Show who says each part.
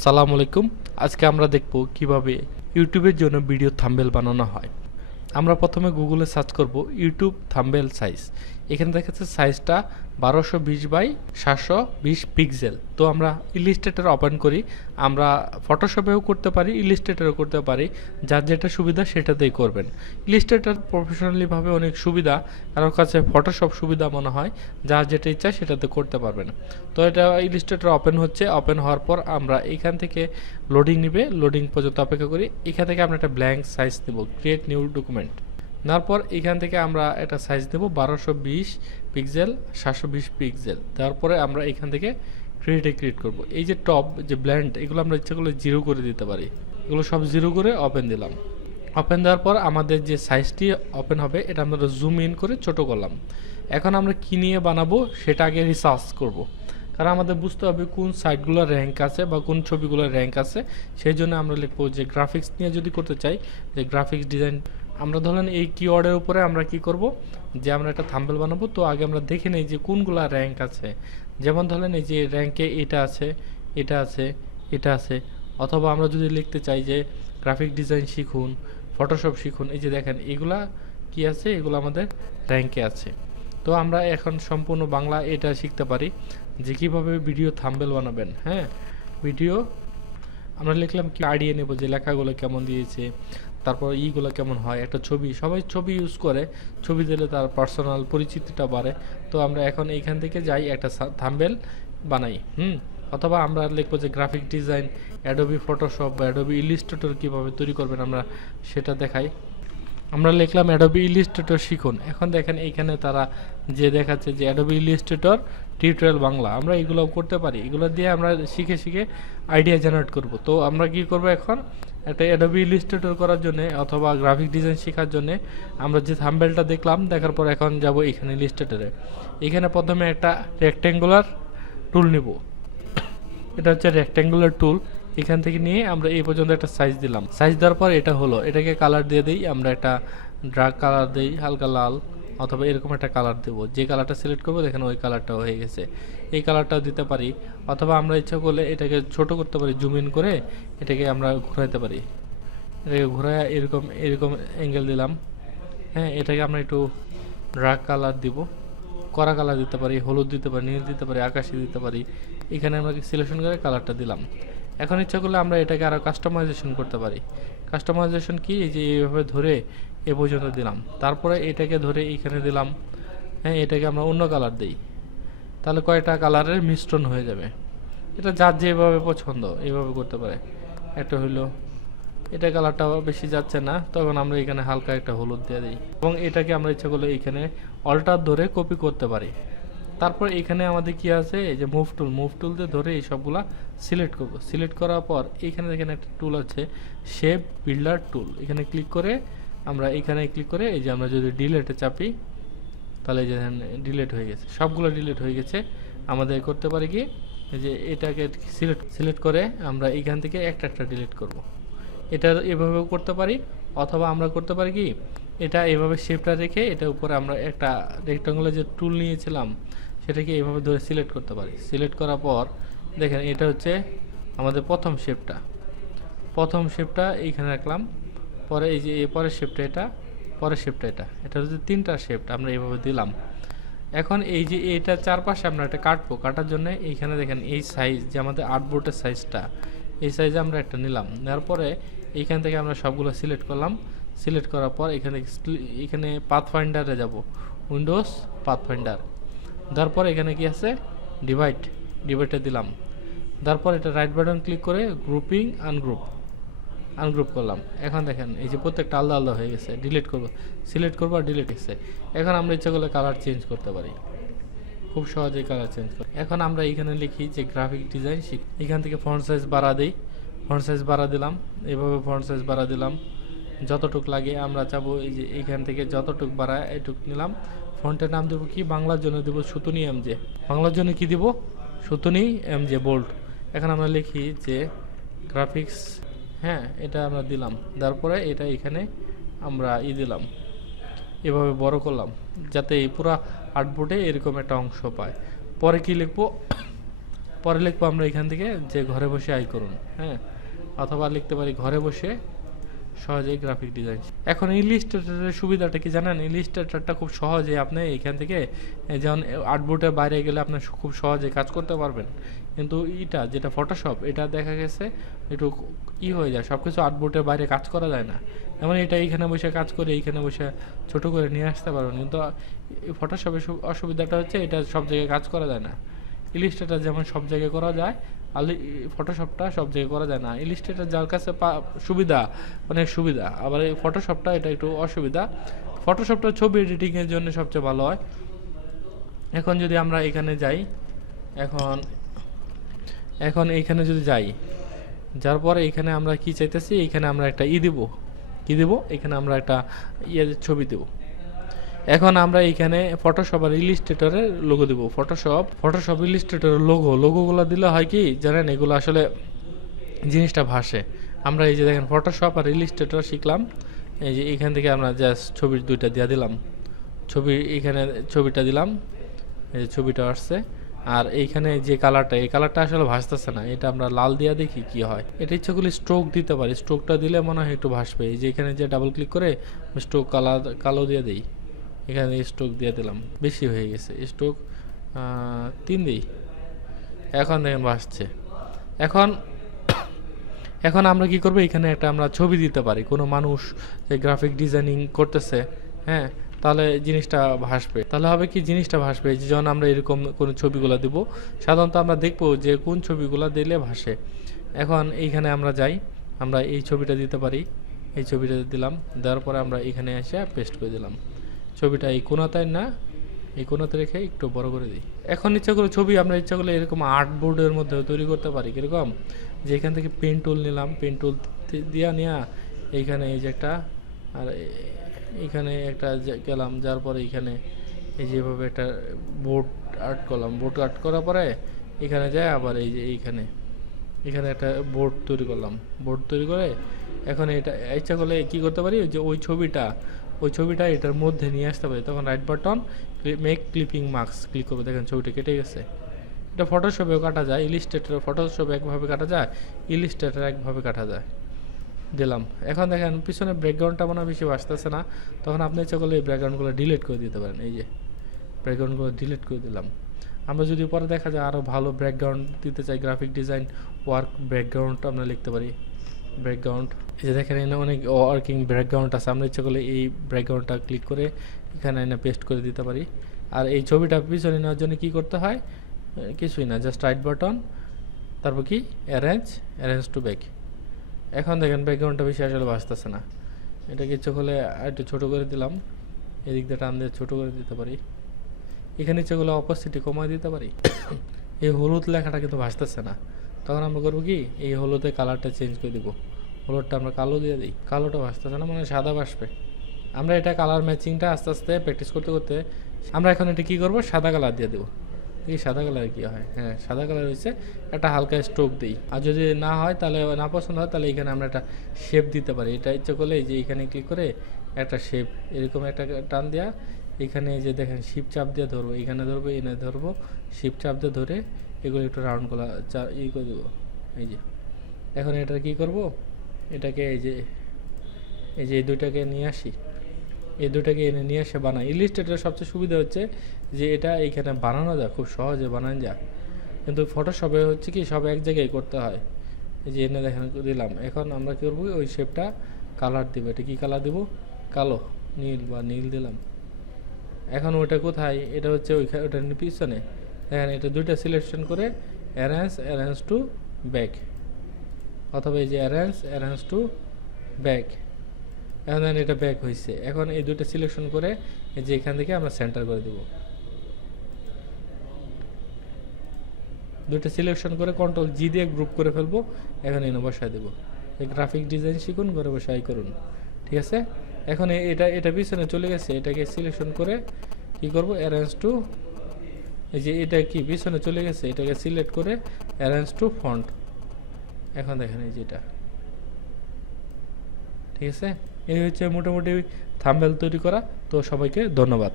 Speaker 1: আসসালামু আলাইকুম। আজকে আমরা দেখব কীভাবে ইউটিউবের জন্য ভিডিও থাম্বেল বানানো হয়। আমরা প্রথমে গুগলে সার্চ করব ইউটিউব থাম্বেল সাইজ। এখানে দেখাচ্ছে সাইজটা বারোশো বিশ বাই সাতশো বিশ পিক্সেল তো আমরা ইলিস্ট্রেটর ওপেন করি। আমরা ফটোশপেও করতে পারি ইলিস্ট্রেটরও করতে পারি। যার যেটা সুবিধা সেটাতেই করবেন। ইলিস্ট্রেটর প্রফেশনালিভাবে অনেক সুবিধা। কারোর কাছে ফটোশপ সুবিধা মনে হয়, যার যেটা ইচ্ছা সেটাতে করতে পারবেন। তো এটা ইলিস্ট্রেটর ওপেন হচ্ছে। ওপেন হওয়ার পর আমরা এখান থেকে লোডিং নিবে। লোডিং পর্যন্ত অপেক্ষা করি। এখান থেকে আমরা একটা ব্ল্যাঙ্ক সাইজ নেব। ক্রিয়েট নিউ ডকুমেন্ট নেওয়ার পর এখান থেকে আমরা একটা সাইজ দেব বারোশো বিশ পিক্সেল সাতশো বিশ পিক্সেল তারপরে আমরা এখান থেকে ক্রিয়েটে ক্রিয়েট করব। এই যে টপ যে ব্ল্যান্ড এগুলো আমরা ইচ্ছা করলে জিরো করে দিতে পারি। এগুলো সব জিরো করে ওপেন দিলাম। ওপেন দেওয়ার পর আমাদের যে সাইজটি ওপেন হবে, এটা আমরা জুম ইন করে ছোট করলাম। এখন আমরা কি নিয়ে বানাবো, সেটা আগে রিসার্চ করব। কারণ আমাদের বুঝতে হবে কোন সাইটগুলো র্যাঙ্ক আছে বা কোন ছবিগুলো র্যাঙ্ক আছে। সেই জন্য আমরা লিখব যে গ্রাফিক্স নিয়ে যদি করতে চাই, যে গ্রাফিক্স ডিজাইন আমরা ধরেন এই কিওয়ার্ডের উপরে আমরা কি করব? যে আমরা একটা থাম্বেল বানাবো, তো আগে আমরা দেখে নেই যে কোনগুলা র্যাঙ্ক আছে। যেমন ধরেন এই যে র্যাঙ্কে এটা আছে এটা আছে এটা আছে। অথবা আমরা যদি লিখতে চাই যে গ্রাফিক ডিজাইন শিখুন ফটোশপ শিখুন, এই যে দেখেন, এগুলা কি আছে? এগুলো আমাদের র্যাঙ্কে আছে। তো আমরা এখন সম্পূর্ণ বাংলা এটা শিখতে পারি যে কীভাবে ভিডিও থাম্বেল বানাবেন হ্যাঁ? ভিডিও আমরা লিখলাম কি আইডিয়া নেব যে লেখাগুলো কেমন দিয়েছে, তারপর ইগুলো কেমন হয়, একটা ছবি, সবাই ছবি ইউজ করে, ছবি দিলে তার পার্সোনাল পরিচিতিটা বাড়ে। তো আমরা এখন এইখান থেকে যাই, একটা থাম্বেল বানাই, হুম? অথবা আমরা লিখব যে গ্রাফিক ডিজাইন অ্যাডোবি ফটোশপ বা অ্যাডোবি ইলিস্ট্রেটর কীভাবে তৈরি করবেন আমরা সেটা দেখাই। আমরা লিখলাম অ্যাডোবি ইলিস্ট্রেটর শিখুন। এখন দেখেন এইখানে তারা যে দেখাচ্ছে যে অ্যাডোবি ইলিস্ট্রেটর টিউটোরিয়াল বাংলা। আমরা এগুলো করতে পারি। এগুলো দিয়ে আমরা শিখে শিখে আইডিয়া জেনারেট করব। তো আমরা কি করব এখন? একটা অ্যাডোবি ইলিস্ট্রেটর করার জন্য অথবা গ্রাফিক ডিজাইন শেখার জন্য আমরা যে থাম্বেলটা দেখলাম, দেখার পর এখন যাব এখানে ইলিস্ট্রেটরে এখানে প্রথমে একটা রেক্ট্যাঙ্গুলার টুল নিব। এটা হচ্ছে রেক্ট্যাঙ্গুলার টুল এখান থেকে নিয়ে আমরা এই পর্যন্ত একটা সাইজ দিলাম। সাইজ দেওয়ার পর এটা হলো, এটাকে কালার দিয়ে দিই, আমরা একটা ড্রাগ কালার দিই, হালকা লাল, অথবা এরকম একটা কালার দেবো। যে কালারটা সিলেক্ট করব, দেখেন ওই কালারটা হয়ে গেছে। এই কালারটাও দিতে পারি, অথবা আমরা ইচ্ছা করলে এটাকে ছোট করতে পারি জুম ইন করে এটাকে আমরা ঘোরাতে পারি। এটাকে ঘোরায় এরকম এরকম অ্যাঙ্গেল দিলাম। হ্যাঁ এটাকে আমরা একটু ড্রাগ কালার দিব। কড়া কালার দিতে পারি, হলুদ দিতে পারি, নীল দিতে পারি, আকাশি দিতে পারি। এখানে আমরা সিলেকশন করে কালারটা দিলাম। এখন ইচ্ছা করলে আমরা এটাকে আরও কাস্টমাইজেশন করতে পারি। কাস্টমাইজেশন কি? এই যে এইভাবে ধরে এ পর্যন্ত দিলাম। তারপরে এটাকে ধরে এইখানে দিলাম। হ্যাঁ এটাকে আমরা অন্য কালার দিই। তাহলে কয়টা কালারের মিশ্রণ হয়ে যাবে? এটা যার যেভাবে পছন্দ এইভাবে করতে পারে। একটা হইল, এটা কালারটা বেশি যাচ্ছে না, তখন আমরা এখানে হালকা একটা হলুদ দিয়ে দিই। এবং এটাকে আমরা ইচ্ছা করলে এখানে অল্টার ধরে কপি করতে পারি। তারপর এখানে আমাদের কি আছে? এই যে মুভ টুল মুভ টুল দিয়ে ধরে এই সবগুলা সিলেক্ট করব। সিলেক্ট করার পর এখানে দেখেন একটা টুল আছে শেপ বিল্ডার টুল এখানে ক্লিক করে আমরা এখানে ক্লিক করে এই যে আমরা যদি ডিলেটে চাপি, তাহলে যে ডিলেট হয়ে গেছে। সবগুলো ডিলেট হয়ে গেছে। আমাদের করতে পারি কি? এই যে এটাকে সিলেক্ট সিলেক্ট করে আমরা এখান থেকে একটা একটা ডিলিট করব। এটা এভাবেও করতে পারি, অথবা আমরা করতে পারি কি? এটা এভাবে শেপটা রেখে এটা উপরে আমরা একটা রেক্টাঙ্গুলার যে টুল নিয়েছিলাম সেটাকে এইভাবে ধরে সিলেক্ট করতে পারি। সিলেক্ট করার পর দেখেন এটা হচ্ছে আমাদের প্রথম শেপটা। প্রথম শেপটা এইখানে রাখলাম। পরে এই যে পরের শেপটা এটা, পরের শেপটা এটা। এটা হচ্ছে তিনটা শেপটা আমরা এইভাবে দিলাম। এখন এই যে এটা চারপাশে আমরা এটা কাটবো। কাটার জন্য এইখানে দেখেন এই সাইজ যে আমাদের আর্টবোর্ডের সাইজটা এই সাইজে আমরা একটা নিলাম। নেওয়ার পরে এইখান থেকে আমরা সবগুলো সিলেক্ট করলাম। সিলেক্ট করার পর এখানে এখানে পাথ ফাইন্ডারে যাব। উইন্ডোজ পাথ ফাইন্ডার তারপর এখানে কি আছে? ডিভাইড ডিভাইডটা দিলাম। তারপর এটা রাইট বাটন ক্লিক করে গ্রুপিং আনগ্রুপ আনগ্রুপ করলাম। এখন দেখেন, এই যে প্রত্যেকটা আলাদা আলাদা হয়ে গেছে। ডিলিট করব সিলেক্ট করব আর ডিলিট গেছে এখন আমরা ইচ্ছা করলে কালার চেঞ্জ করতে পারি। খুব সহজেই কালার চেঞ্জ করি এখন আমরা এখানে লিখি যে গ্রাফিক ডিজাইন শিখ এখান থেকে ফন্ট সাইজ বাড়া দিই। ফন্ট সাইজ বাড়া দিলাম। এভাবে ফন্ট সাইজ বাড়া দিলাম। যতটুক লাগে আমরা চাবো, এই যে এইখান থেকে যতটুক বাড়ায় এটুক নিলাম। ফন্টের নাম দেবো কি? বাংলার জন্য দেবো সুতুনি এম জে। বাংলার জন্য কি দিব? সুতুনি এম জে বোল্ড এখন আমরা লিখি যে গ্রাফিক্স হ্যাঁ এটা আমরা দিলাম। তারপরে এটা এখানে আমরা ই দিলাম। এভাবে বড় করলাম, যাতে এই পুরা আর্টবোর্ডে এরকম একটা অংশ পায়। পরে কি লিখব? পরে লিখব আমরা এখান থেকে যে ঘরে বসে আয় করুন হ্যাঁ? অথবা লিখতে পারি ঘরে বসে সহজেই গ্রাফিক ডিজাইন এখন ইলিস্ট্রেটরের সুবিধাটা কি জানেন? ইলিস্ট্রেটরটা খুব সহজে আপনি এখান থেকে যেমন আর্টবোর্ডের বাইরে গেলে আপনি খুব সহজে কাজ করতে পারবেন। কিন্তু এটা যেটা ফটোশপ এটা দেখা গেছে, একটু ই হয়ে যায় সব কিছু আর্টবোর্ডের বাইরে কাজ করা যায় না। যেমন এটা এইখানে বসে কাজ করে, এইখানে বসে ছোট করে নিয়ে আসতে পারবেন। কিন্তু ফটোশপের অসুবিধাটা হচ্ছে এটা সব জায়গায় কাজ করা যায় না। ইলিস্ট্রেটার যেমন সব জায়গায় করা যায় আলি ফটোশপটা সব জায়গায় করা যায় না। ইলিস্ট্রেটার যার কাছে সুবিধা, অনেক সুবিধা। আবার এই ফটোশপটা এটা একটু অসুবিধা। ফটোশপটা ছবি এডিটিংয়ের জন্য সবচেয়ে ভালো হয়। এখন যদি আমরা এখানে যাই, এখন এখন এইখানে যদি যাই, যার পরে এখানে আমরা কি চাইতেছি? এখানে আমরা একটা ই দিব। কি দিব? এখানে আমরা একটা ইয়ে ছবি দেব। এখন আমরা এখানে ফটোশপ আর ইলিস্ট্রেটরের লোগো দিব। ফটোশপ ফটোশপ ইলিস্ট্রেটরের লোগো লোগোগুলো দিলে হয় কি, জানেন, এগুলো আসলে জিনিসটা ভাসে। আমরা এই যে দেখেন ফটোশপ আর ইলিস্ট্রেটর শিখলাম। এই যে এখান থেকে আমরা জাস্ট ছবির দুইটা দিয়ে দিলাম। ছবি, এখানে ছবিটা দিলাম। এই যে ছবিটা আসছে। আর এইখানে যে কালারটা এই কালারটা আসলে ভাসতেছে না। এটা আমরা লাল দিয়া দেখি কি হয়। এটা ইচ্ছা করলে স্ট্রোক দিতে পারি। স্ট্রোকটা দিলে মনে হয় একটু ভাসবে। এই যে এখানে যে ডাবল ক্লিক করে স্ট্রোক কালার কালো দিয়ে দিই। এখানে স্ট্রোক দিয়ে দিলাম। বেশি হয়ে গেছে। স্ট্রোক তিন দিই। এখন দেখেন ভাসছে এখন এখন আমরা কি করব? এখানে একটা আমরা ছবি দিতে পারি। কোনো মানুষ যে গ্রাফিক ডিজাইনিং করতেছে হ্যাঁ তাহলে জিনিসটা ভাসবে। তাহলে হবে কি? জিনিসটা ভাসবে। যখন আমরা এরকম কোনো ছবিগুলো দেব, সাধারণত আমরা দেখব যে কোন ছবিগুলো দিলে ভাসে। এখন এইখানে আমরা যাই। আমরা এই ছবিটা দিতে পারি। এই ছবিটা দিলাম। দেওয়ার পরে আমরা এখানে এসে পেস্ট করে দিলাম। ছবিটা এই কোনাতায় না, এই কোনাতে রেখে একটু বড় করে দিই। এখন ইচ্ছা করে ছবি আমরা ইচ্ছা করলে এরকম আর্ট বোর্ডের মধ্যে তৈরি করতে পারি, কীরকম? যে এখান থেকে পেন টুল নিলাম, পেন টুল দিয়া নেওয়া এইখানে এই যে একটা, আর এখানে একটা গেলাম যার পরে এখানে এই যেভাবে একটা বোর্ড আর্ট করলাম। বোর্ড আর্ট করার পরে এখানে যায় আবার এই যে এইখানে, এখানে একটা বোর্ড তৈরি করলাম। বোর্ড তৈরি করে এখন এটা, ইচ্ছা করলে কি করতে পারি? যে ওই ছবিটা ওই ছবিটা এটার মধ্যে নিয়ে আসতে পারি। তখন right button make clipping marks click করবে। দেখেন ছবিটা কেটে গেছে। এটা ফটোশপেও কাটা যায় ইলিস্ট্রেটর ফটোশপ একভাবে কাটা যায় ইলিস্ট্রেটর একভাবে কাটা যায়। দিলাম। এখন দেখেন, পিছনে ব্যাকগ্রাউন্ডটা মনে হয় বেশি আসতেছে না। তখন আপনি ইচ্ছা করলে এই ব্যাকগ্রাউন্ডগুলো ডিলিট করে দিতে পারেন। এই যে ব্যাকগ্রাউন্ডগুলো ডিলিট করে দিলাম। আমরা যদি পরে দেখা যায় আরও ভালো ব্যাকগ্রাউন্ড দিতে চাই গ্রাফিক ডিজাইন ওয়ার্ক ব্যাকগ্রাউন্ড আমরা লিখতে পারি। ব্যাকগ্রাউন্ড এই যে দেখেন, এখানে অনেক ওয়ার্কিং ব্যাকগ্রাউন্ড আছে। আমরা ইচ্ছা করলে এই ব্যাকগ্রাউন্ডটা ক্লিক করে এখানে এনে পেস্ট করে দিতে পারি। আর এই ছবিটা পিছনে নেওয়ার জন্য কি করতে হয়? কিছুই না জাস্ট রাইট বাটন তারপর কি? অ্যারেঞ্জ অ্যারেঞ্জ টু ব্যাক এখন দেখেন ব্যাকগ্রাউন্ডটা বেশি আসলে বাঁচতেছে না। এটাকে ইচ্ছে করলে একটু ছোটো করে দিলাম। এদিক দিয়ে টান দিয়ে ছোটো করে দিতে পারি। এখানে ইচ্ছে করলে অপোসিটি কমায় দিতে পারি। এই হলুদ লেখাটা কিন্তু ভাসতেছে না। তখন আমরা করব কি? এই হলুদের কালারটা চেঞ্জ করে দিব। হলুদটা আমরা কালো দিয়ে দিই। কালোটা ভাসতেছে না মানে সাদা ভাসবে। আমরা এটা কালার ম্যাচিংটা আস্তে আস্তে প্র্যাকটিস করতে করতে আমরা এখন এটা কী করব? সাদা কালার দিয়ে দেবো। দেখি সাদা কালার কী হয়? হ্যাঁ সাদা কালার হচ্ছে একটা হালকা স্ট্রোক দিই। আর যদি না হয় তাহলে, না পছন্দ হয় তাহলে এখানে আমরা একটা শেপ দিতে পারি। এটা ইচ্ছে করলে এই যে এখানে ক্লিক করে একটা শেপ এরকম একটা টান দেওয়া এখানে এই যে দেখেন শিপ চাপ দিয়ে ধরবো। এখানে ধরবো এনে ধরবো। শিপ চাপ দিয়ে ধরে এগুলো একটু রাউন্ড করা ই করে দেবো। এই যে, এখন এটা কি করব? এটাকে এই যে এই যে এই দুইটাকে নিয়ে আসি। এই দুটাকে এনে নিয়ে এসে বানাই। ইলিস্ট্রেটের সবচেয়ে সুবিধা হচ্ছে যে এটা এইখানে বানানো যায়, খুব সহজে বানানো যায়। কিন্তু ফটোশপে হচ্ছে কি, সব এক জায়গায় করতে হয়। এই যে এনে দেখেন, দিলাম। এখন আমরা কী করব? ওই শেপটা কালার দিব। এটা কি কালার দিব? কালো, নীল বা নীল দিলাম। এখন ওটা কোথায়? এটা হচ্ছে ওইখানে ওটার পিছনে। দেখেন এটা দুইটা সিলেকশন করে অ্যারেঞ্জ অ্যারেঞ্জ টু ব্যাক অথবা এই যে অ্যারেঞ্জ অ্যারেঞ্জ টু ব্যাক এখন দেখেন এটা ব্যাক হয়েছে এখন এই দুইটা সিলেকশন করে, এই যে এখান থেকে আমরা সেন্টার করে দেব। দুইটা সিলেকশন করে কন্ট্রোল জি দিয়ে গ্রুপ করে ফেলব। এখন এনে বসায় দেবো। এই গ্রাফিক ডিজাইন শিখুন, ঘরে বসাই করুন। ঠিক আছে? এখন এটা এটা পিছনে চলে গেছে, এটাকে সিলেকশন করে কি করব? অ্যারেঞ্জ টু এই যে এটা কি পিছনে চলে গেছে, এটাকে সিলেক্ট করে অ্যারেঞ্জ টু ফন্ট এখন দেখেন এই যেটা ঠিক আছে? এই হচ্ছে মোটামুটি থাম্বেল তৈরি করা। তো সবাইকে ধন্যবাদ।